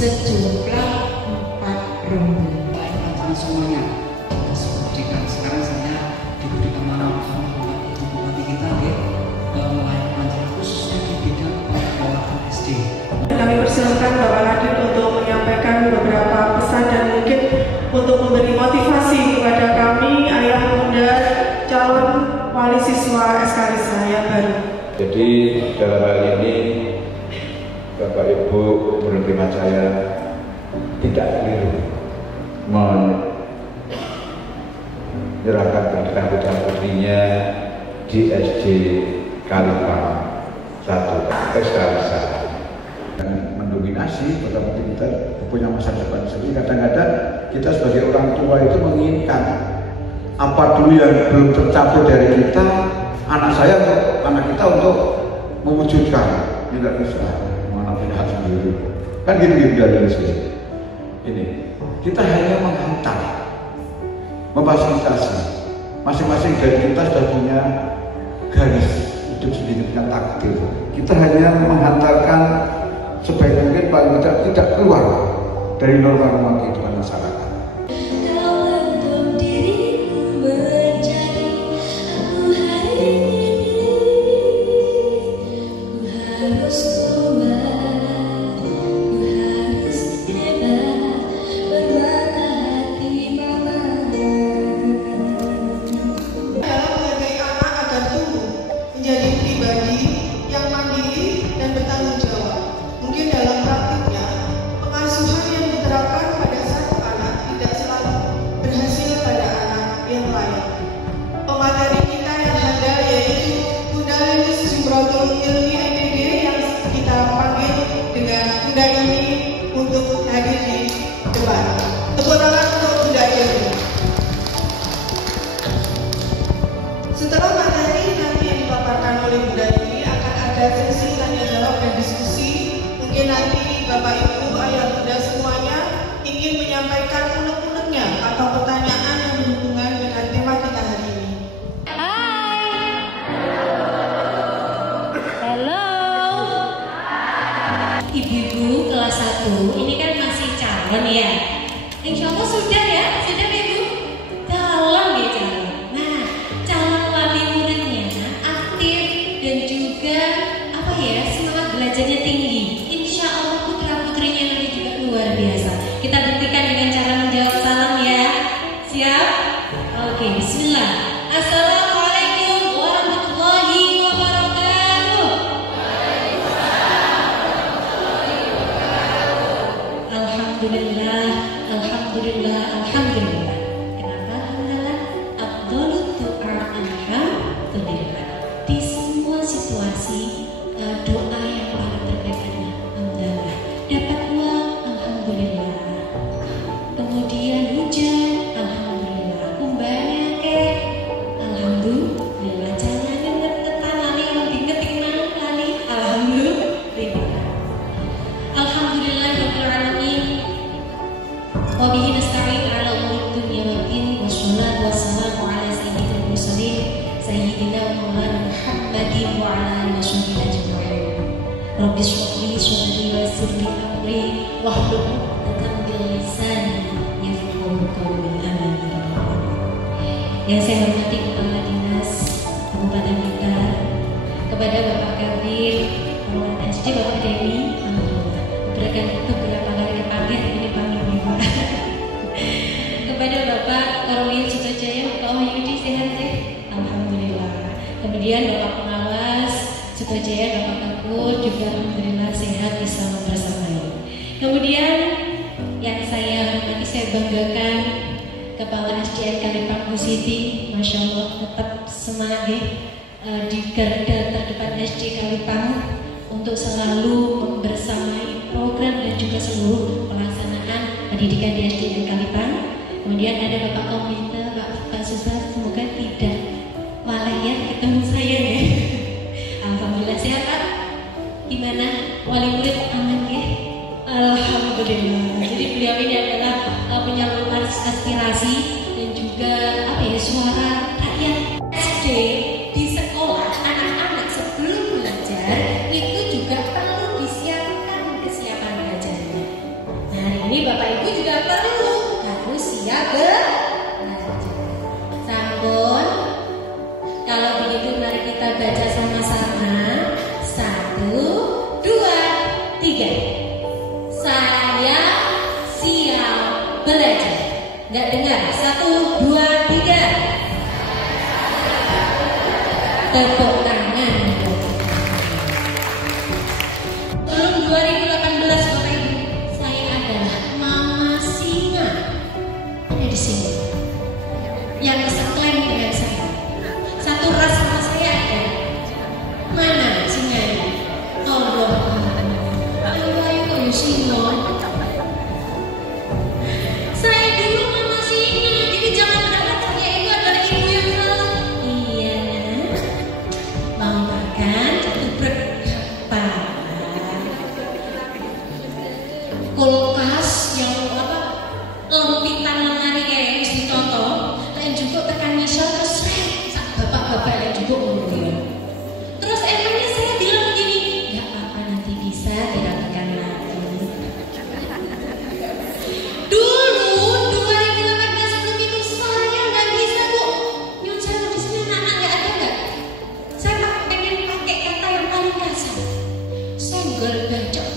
sejumlah 4 rombongan. Semuanya pendidikan sekarang saya diberi amanah oleh Ibu Bupati kita melayani khususnya di bidang pengelolaan SD. Kami persilakan Bapak Radit untuk menyampaikan beberapa pesan dan mungkin untuk memberi motivasi kepada kami ayah bunda calon wali siswa SK Risa yang baru. Jadi dalam hal ini Bapak Ibu menerima saya tidak keliru menyerahkan pendidikan putra putrinya di SD Kalipang 1 SK Risa. Mendominasi putra putri kita punya masa depan sendiri. Kadang-kadang kita sebagai orang tua itu menginginkan apa dulu yang belum tercapai dari kita, anak saya atau anak kita untuk mewujudkan. Tidak bisa mana punya hak sendiri. Kan gitu-gitu dari sini. Ini kita hanya menghantar, memfasilitasi. Masing-masing dari kita sudah punya garis hidup sendiri dengan takdir. Kita hanya menghantarkan sebaik mungkin paling tidak keluar dari norma-norma kehidupan masyarakat. Setelah materi nanti yang dipaparkan oleh Bunda ini akan ada sesi tanya jawab dan diskusi. Mungkin nanti Bapak Ibu, Ayah Bunda semuanya ingin menyampaikan unek-uneknya atau pertanyaan yang berhubungan dengan tema kita hari ini. Hai. Halo. Ibu-ibu kelas 1, ini kan masih calon ya. Insya Allah sudah ya, sudah Ibu. Calon ya calon. Nah, calon wali muridnya aktif dan juga apa ya, semangat belajarnya tinggi. Insya Allah putra-putrinya nanti juga luar biasa. Kita buktikan dengan cara menjawab salam ya. Siap? Oke, bismillah. Assalamualaikum warahmatullahi wabarakatuh. Alhamdulillah, alhamdulillah, alhamdulillah. Kenapa alhamdulillah? Afdhalut du'a alhamdulillah. Di semua situasi doa yang paling terbaik adalah alhamdulillah. Dapat uang, alhamdulillah. Kemudian hujan, alhamdulillah. Umbanya ke, alhamdulillah. Jangan ngetetan lali, ngeting lali, alhamdulillah. Alhamdulillah rabbil alamin. Wa bihi nasta'in 'ala umuri dunya wad din. Wassalatu wassalamu 'ala sayyidil mursalin sayyidina wa maulana Muhammadin wa 'ala alihi washabbihi ajma'in. Rabbi shrah li sadri wa yassir li amri wahlul 'uqdatam min lisani yafqahu qawli. Amin. Yang saya hormati Kepala Dinas Kabupaten Blitar, kepada Bapak Kabir Pengelolaan SD Bapak Demi, alhamdulillah. Beberapa kali dipanggil, ini panggil Bapak. Kepada Bapak Karolin Sutojaya, Bapak Wahyudi sehat ya? Alhamdulillah. Kemudian Bapak Pengawas Sutojaya, Bapak Kapur juga alhamdulillah sehat bisa membersamai. Kemudian yang saya hormati, saya banggakan Kepala SDN Kalipang Bu Siti, Masya Allah tetap semangat ya, di garda terdepan SD Kalipang untuk selalu membersamai program dan juga seluruh pelaksanaan pendidikan di SDN Kalipang. Kemudian ada Bapak Komite, Pak Susah, semoga tidak malah ya ketemu saya ya. Alhamdulillah sehat Pak. Gimana wali murid aman ya? Alhamdulillah. Jadi beliau ini adalah penyalur aspirasi dan juga apa ya, suara rakyat SD di sekolah. Anak-anak sebelum belajar itu juga perlu disiapkan kesiapan belajarnya. ini Bapak Ibu juga perlu harus siap belajar. Sampun. Kalau begitu mari kita baca sama-sama. 1, 2, 3. Saya siap belajar. Nggak dengar? 1, 2, 3. Tepuk tangan. Tahun 2018 Bapak Ibu, saya adalah Mama Singa. Ada di sini. Yang seklaim dengan saya. Satu ras sama saya ada. Mana singanya? Allah. Ayo kok ya singa. Saya dulu Mama Singa. Jadi jangan berharap saya itu adalah ibu yang salah. Iya. Mau makan geprek apa? Kulkas yang apa? Lempitan lemari kayak yang mesti tonton. Dan juga tekan misal terus bapak-bapak yang juga ngomongin. Terus emangnya saya bilang begini, nggak apa-apa nanti bisa dirapikan lagi. Dulu 2018 sebelum itu saya nggak bisa Bu. Nyun saya di sini anak nggak ada nggak? Saya pengen pakai kata yang paling kasar. Senggol bacok.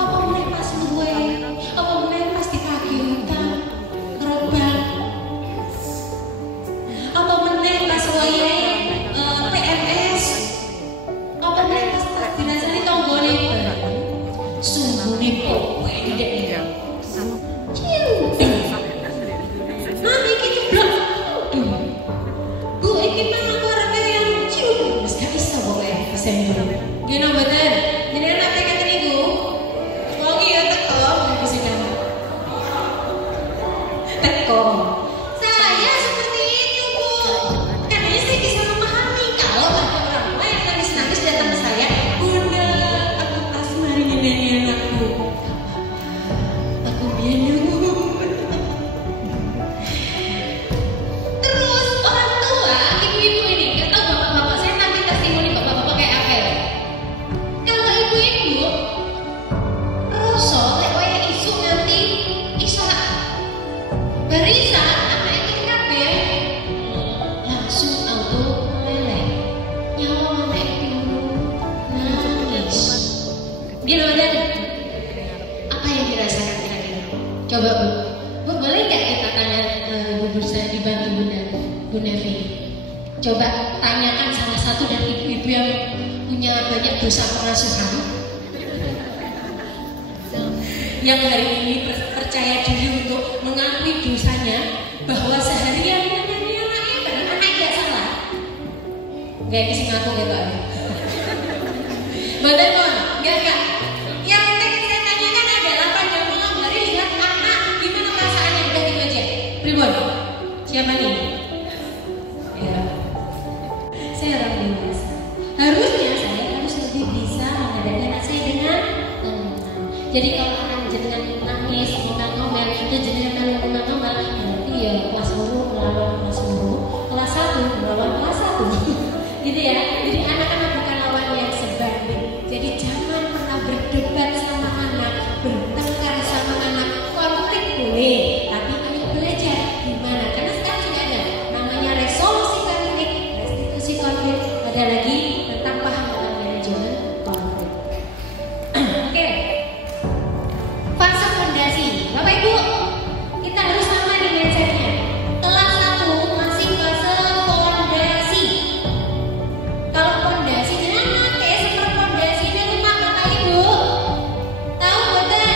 Apa mulai pas gue? Apa mulai pas di kaki hutan? Gerobak. Apa mulai pas wayai PMS? Apa mulai pas dirasani tonggone? Sungguh nih kowe tidak ya. Mami kita blok. Bu, ini memang aku orang yang cium. Mas gak bisa pokoknya. Saya gini bener. Jadi anak TK ini Bu. Wangi ya teko. Bisa kamu. Teko. Saya seperti itu Bu. Karena saya bisa memahami kalau ada orang tua yang nangis-nangis datang ke saya. Bunda, aku asmari nyanyi anakku. Aku biasa Bu. Terus orang tua, ibu-ibu ini, gak tau bapak-bapak saya nanti testimoni bapak-bapak kayak apa ya. Kalau ibu-ibu rasa lek waya isu nanti isa barisa anak iki kabeh langsung auto meleleh. Nyawa anak ibu nangis. Gitu kan? Apa yang dirasakan kira-kira? Coba Bu. Bu boleh nggak kita tanya Bu saya dibantu Bu Nevi? Coba tanyakan salah satu dari ibu-ibu yang punya banyak dosa pengasuhan yang hari ini percaya diri untuk mengakui dosanya bahwa seharian menyanyi anaknya karena anak tidak salah. Gak isi ngaku ya Pak. Betul non, enggak. Yang pengen saya tanyakan adalah pada malam hari lihat anak gimana perasaannya, udah gitu aja. Pribon, siapa nih? Ya, saya orang dewasa. Harusnya saya harus lebih bisa menghadapi anak saya dengan tenang. Jadi kalau anak jenengan nangis, ngomel-ngomel, itu jenengan ngomel-ngomel, berarti ya kelas 10 melawan kelas 10, kelas 1 melawan kelas 1. Gitu ya. Jadi anak-anak bukan lawan yang sebanding. Jadi jangan pernah berdebat sama anak, bertengkar sama anak, konflik boleh, tapi ayo belajar gimana. Karena sekarang sudah ada namanya resolusi konflik, restitusi konflik, ada lagi tentang paham tentang manajemen konflik. Oke. Fase fondasi, Bapak Ibu, kita harus sama nih mindsetnya. Kelas 1 masih fase fondasi. Kalau fondasi jangan pakai seperti fondasi di rumah Bapak Ibu. Tahu betul?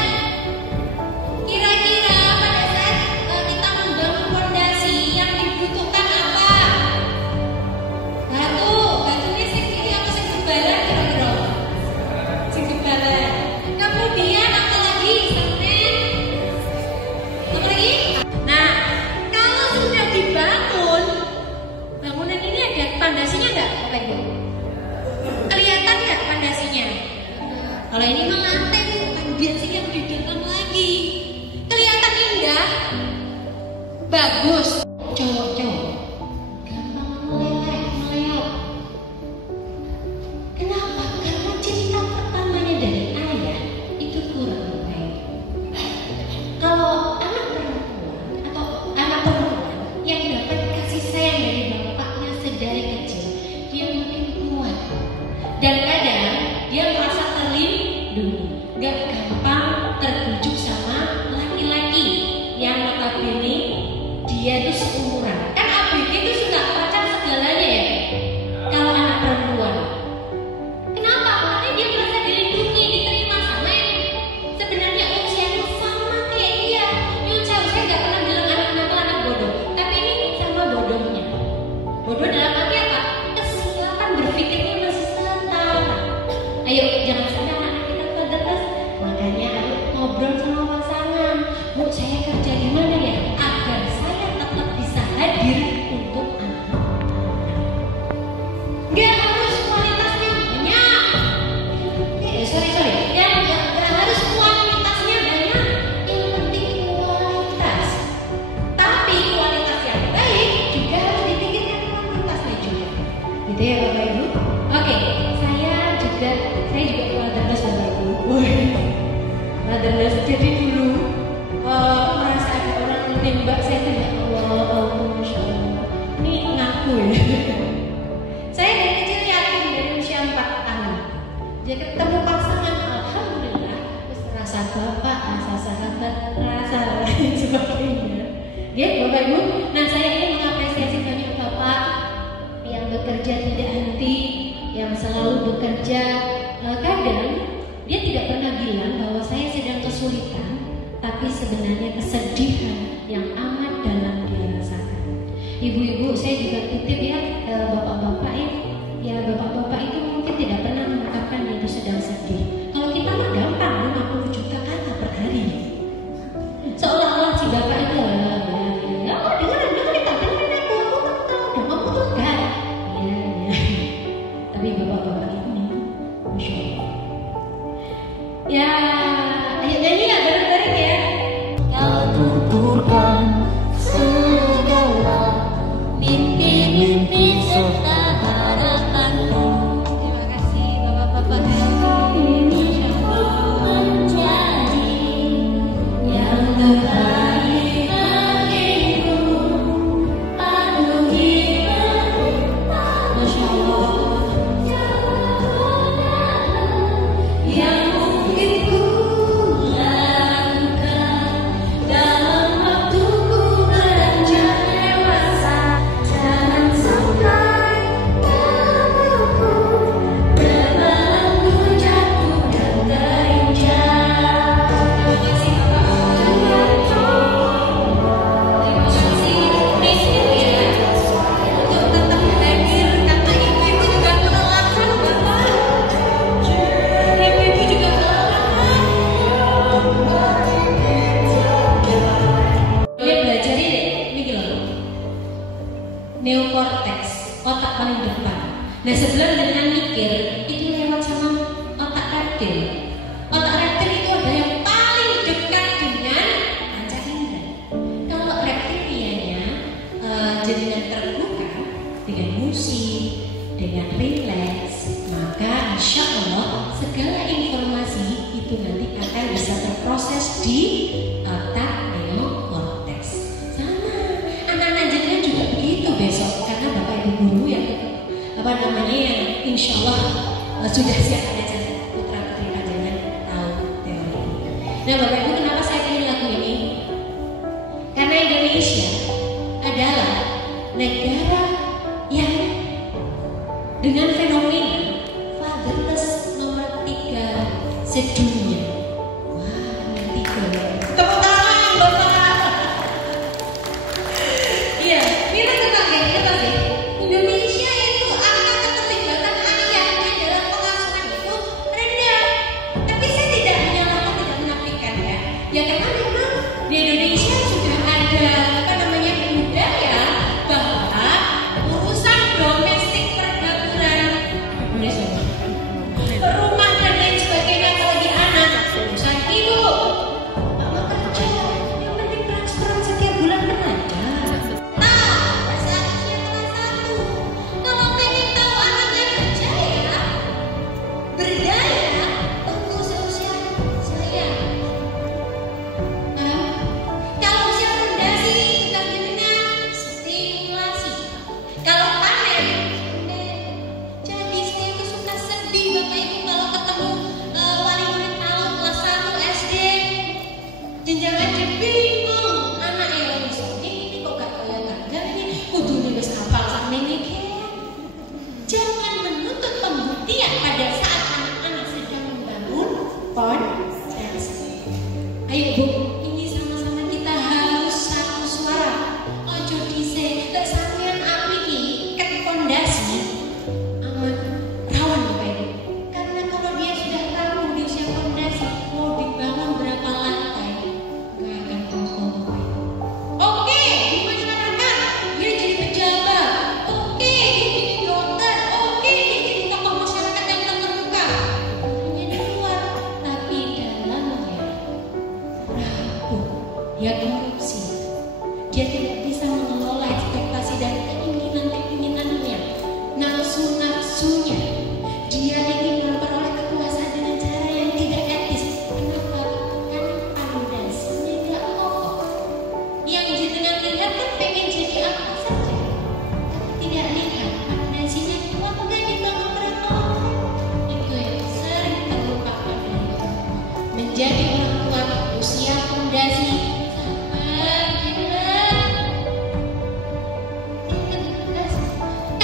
ngobrol sama pasangan, Bu saya kerja di mana ya, agar saya tetap bisa hadir untuk anak. Nggak harus kualitasnya banyak. Nggak harus kualitasnya banyak. Yang penting kualitas. Tapi kualitas yang baik juga harus dipikirkan kuantitasnya juga. Gitu ya Bapak Ibu. Oke, saya juga motherless Bapak Ibu. Motherless, jadi dulu merasa ada orang menembak saya tuh ya Allah, Masya Allah. Ini ngaku ya. Saya dari kecil yatim dari usia 4 tahun. Jadi ketemu pasangan, alhamdulillah, terus rasa bapak, rasa sahabat, rasa lain sebagainya. Ya Bapak Ibu. Nah saya ingin mengapresiasi banyak bapak yang bekerja tidak henti, yang selalu bekerja. Kadang dia tidak pernah bilang bahwa saya sedang kesulitan, tapi sebenarnya kesedihan yang amat dalam dia rasakan. Ibu-ibu saya juga titip ya, bapak-bapak ya bapak-bapak itu mungkin tidak pernah mengungkapkan dia itu sedang sedih. Kalau kita mah gampang 50 juta kata per hari. Seolah-olah si bapak itu ya dengerin aku tahu kamu tuh enggak. Ya. Tapi bapak-bapak ini Masya Allah. Ya, ayo nyanyi lah bareng-bareng ya. Kau tuturkan segala mimpi-mimpi serta harapanmu. Terima kasih bapak-bapak. Ini menjadi yang terbaik bagiku. Aduh Masya Allah. Yang mungkin ku lakukan dalam waktuku beranjak dewasa, jangan sampai kamuku berbelenggu jatuh dan terinjak. Terima kasih terima kasih miskin ya untuk tetap hadir, karena ibu-ibu juga kelelahan bapak. Ibu-ibu juga kelelahan. Kalian belajar ini gila. Neokortex, otak paling depan. Nah sebelah dengan mikir itu lewat sama otak reptil. Otak reptil itu ada yang paling dekat dengan panca indera. Kalau reptilianya jaringan terbuka dengan musik, dengan rileks, maka insya Allah segala informasi itu nanti akan bisa terproses di otak neokortex. Sama anak-anak jenengan juga begitu besok, karena bapak ibu guru yang yang insya Allah sudah siap belajar putra putri panjenengan tahu teori. Nah bapak ibu, kenapa saya pilih lagu ini? Karena Indonesia adalah negara yang dengan fenomena fatherless nomor 3 sedunia. Wah, nomor 3. Tepuk tangan, Bapak. Iya, kita tenang ya, kita sih. Indonesia itu angka keterlibatan ayahnya dalam pengasuhan itu rendah. Tapi saya tidak menyalahkan, tidak menafikan ya. Ya karena memang di Indonesia sudah ada budaya bahwa urusan domestik pergaulan rumah dan lain sebagainya, apalagi anak urusan ibu bapak kerja yang penting transferan setiap bulan kan ada. Nah bahasa usia kelas 1 kalau pengen tahu anaknya berjaya berdaya tunggu seusia saya. Kalau usia rendah sih bukan dengan stimulasi. Kalau panen, jadi saya itu suka sedih bapak ibu kalau ketemu wali murid tahun kelas 1 SD. Jenjang aja bingung anak yang misalnya ini kok gak kayak tangga ini kudunya wis hafal sampe niki. Jangan menuntut pembuktian pada saat anak-anak sedang membangun pondasi. Ayo Bu, ini sama-sama kita harus satu suara. Ojo dise, lek sampeyan apiki ket pondasi amat rawan Bapak Ibu. Karena kalau dia sudah tahu di usia pondasi mau dibangun berapa lantai dia korupsi, dia tidak bisa mengelola ekspektasi dan keinginan-keinginannya, nafsu-nafsunya. Dia ingin memperoleh kekuasaan dengan cara yang tidak etis. Kenapa? Karena pondasinya tidak kokoh. Yang dengan lihat kan pengen jadi apa saja, tapi tidak lihat pondasinya kuat dan dibangun berapa lama. Itu yang sering terlupakan dari orang. Menjadi orang kuat usia pondasi.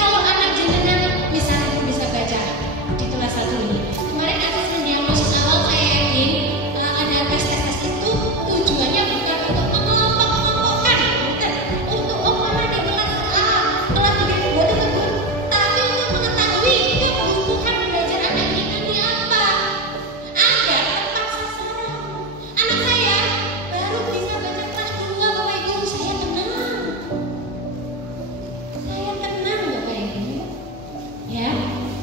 Kalau anak jenengan misalnya bisa baca di kelas 1 ini, kemarin atas mendiagnosis awal saya yakin ada tes itu tujuannya bukan untuk mengelompok-kelompokkan, bukan untuk orang di kelas A, kelas 3 baru betul, tapi untuk mengetahui kebutuhan belajar anak ini nanti apa. Ada tepat sasaran. Anak saya baru bisa baca kelas 2, Bapak Ibu, saya tenang. Saya tenang Bapak Ibu. Ya.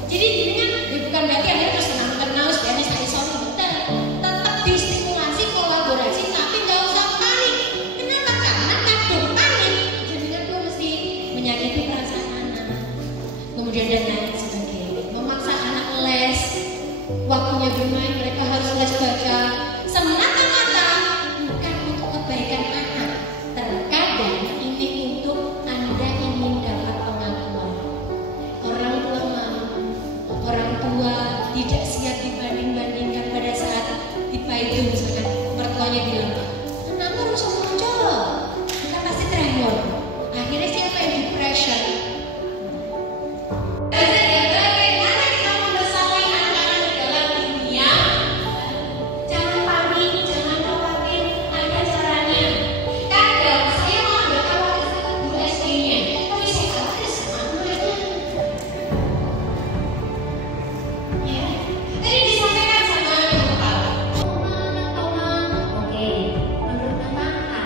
Jadi jadinya bukan berarti Anda terus tenang supaya saya sorry, tetap distimulasi kolaborasi tapi nggak usah panik. Kenapa? Karena kadang panik jadinya tuh mesti menyakiti perasaan anak. Kemudian dan lain sebagainya. Memaksa anak les, waktunya bermain mereka harus les baca semata-mata bukan untuk kebaikan anak. Terkadang ini untuk Anda ingin dapat pengakuan. Orang tua mau, orang tua tidak siap dibanding-bandingkan pada saat dipaidu misalkan mertuanya bilang, anakmu harus muncul loh, kita pasti tremor. Akhirnya siapa yang depression? Bagaimana kita membersamai anak-anak dalam dunia? Jangan panik, jangan khawatir, ada caranya. Kadang saya mau berkhawatir sama guru SD-nya, tapi saya khawatir sama anaknya. Ya, tadi disampaikan sama kepala. Oke, menurut Mama A.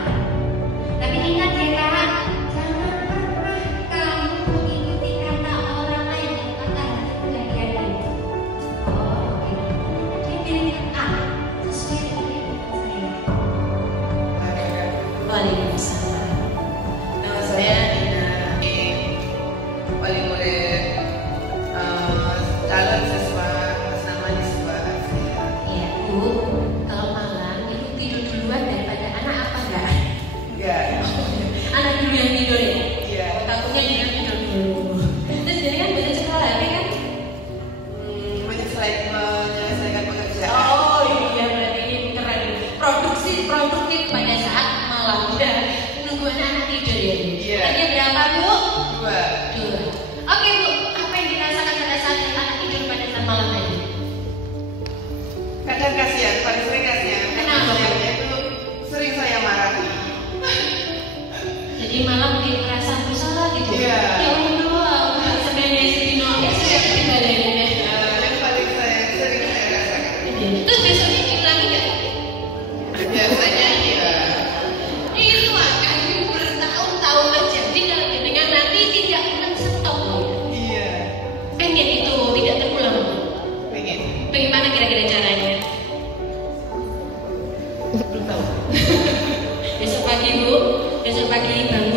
Tapi ingat ya Kak, jangan pernah kamu mengikuti kata orang lain dan kata hatiku yang dia pilih. Oh, oke. Dia pilih A, sesuai dengan keinginan saya. Waalaikumsalam. Nama saya Dina, wali murid calon siswa bersama di sebuah Asia. Ya, Bu, kalau malam Ibu tidur duluan daripada anak apa enggak? Enggak, Anak dulu yang tidur ya? iya. Takutnya dia tidur dulu. Terus jadi kan banyak sekolah HP kan? Menyelesaikan pekerjaan. Oh iya, berarti ini keren. Produktif pada saat malam. Udah nunggu anak tidur ya? Iya. Anaknya berapa Bu? 2. 2. Oke Bu, apa yang dirasakan pada saat anak tidur pada saat malam tadi? Kadang kasihan, paling sering kasihan. Kenapa? Kasihannya itu sering saya marahi. Jadi malam dia merasa bersalah gitu? Iya. Ya Allah, sebenarnya istri ya saya pribadi ya. Yang paling sering saya rasakan. Terus besoknya ingin lagi nggak? Biasanya iya. Itu akan bertahun-tahun terjadi kalau dengan nanti tidak men-stop. Iya. Pengen itu tidak terulang. Pengen. Bagaimana kira-kira caranya? Belum tahu. Besok pagi Bu, besok pagi bangun